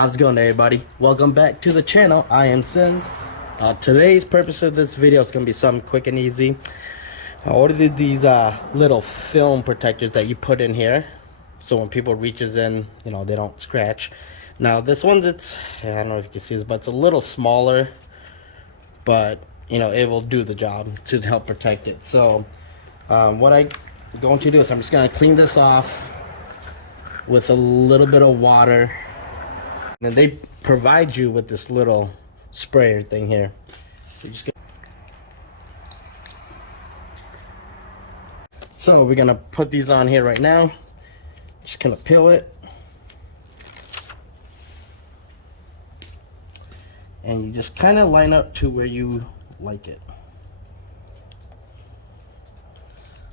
How's it going, everybody? Welcome back to the channel. I am Sins. Today's purpose of this video is going to be something quick and easy. I ordered these little film protectors that you put in here, so when people reaches in, you know, they don't scratch. Now this one's, I don't know if you can see this, but it's a little smaller, but you know, it will do the job to help protect it. So what I'm going to do is I'm just going to clean this off with a little bit of water. And they provide you with this little sprayer thing here. So we're gonna put these on here right now. Just gonna peel it. And you just kind of line up to where you like it.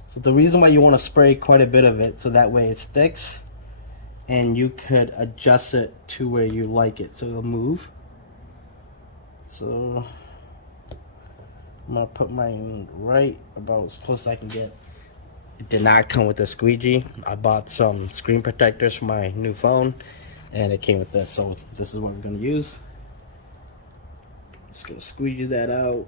So the reason why you want to spray quite a bit of it, so that way it sticks and you could adjust it to where you like it, so it'll move. So I'm gonna put mine right about as close as I can get. It did not come with a squeegee. I bought some screen protectors for my new phone and it came with this, so this is what we're gonna use. Just gonna squeegee that out.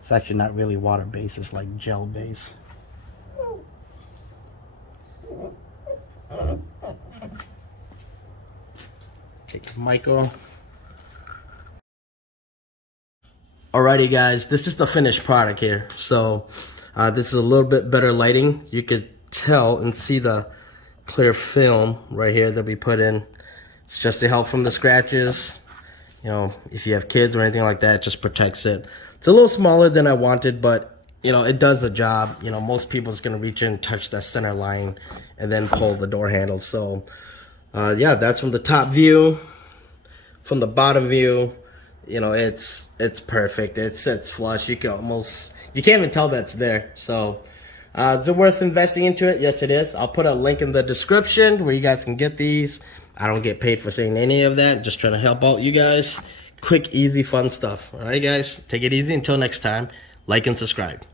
It's actually not really water based, it's like gel based. Take your micro. Alrighty guys, this is the finished product here. So this is a little bit better lighting. You could tell and see the clear film right here that we put in. It's just to help from the scratches. You know, if you have kids or anything like that, it just protects it. It's a little smaller than I wanted, but you know, it does the job. You know, most people is gonna reach in, touch that center line, and then pull the door handle. So yeah, that's from the top view. From the bottom view, you know, it's perfect. It sits flush. You can't even tell that's there. So is it worth investing into it? Yes, it is. I'll put a link in the description where you guys can get these. I don't get paid for saying any of that. Just trying to help out you guys. Quick, easy, fun stuff. All right, guys, take it easy. Until next time, like and subscribe.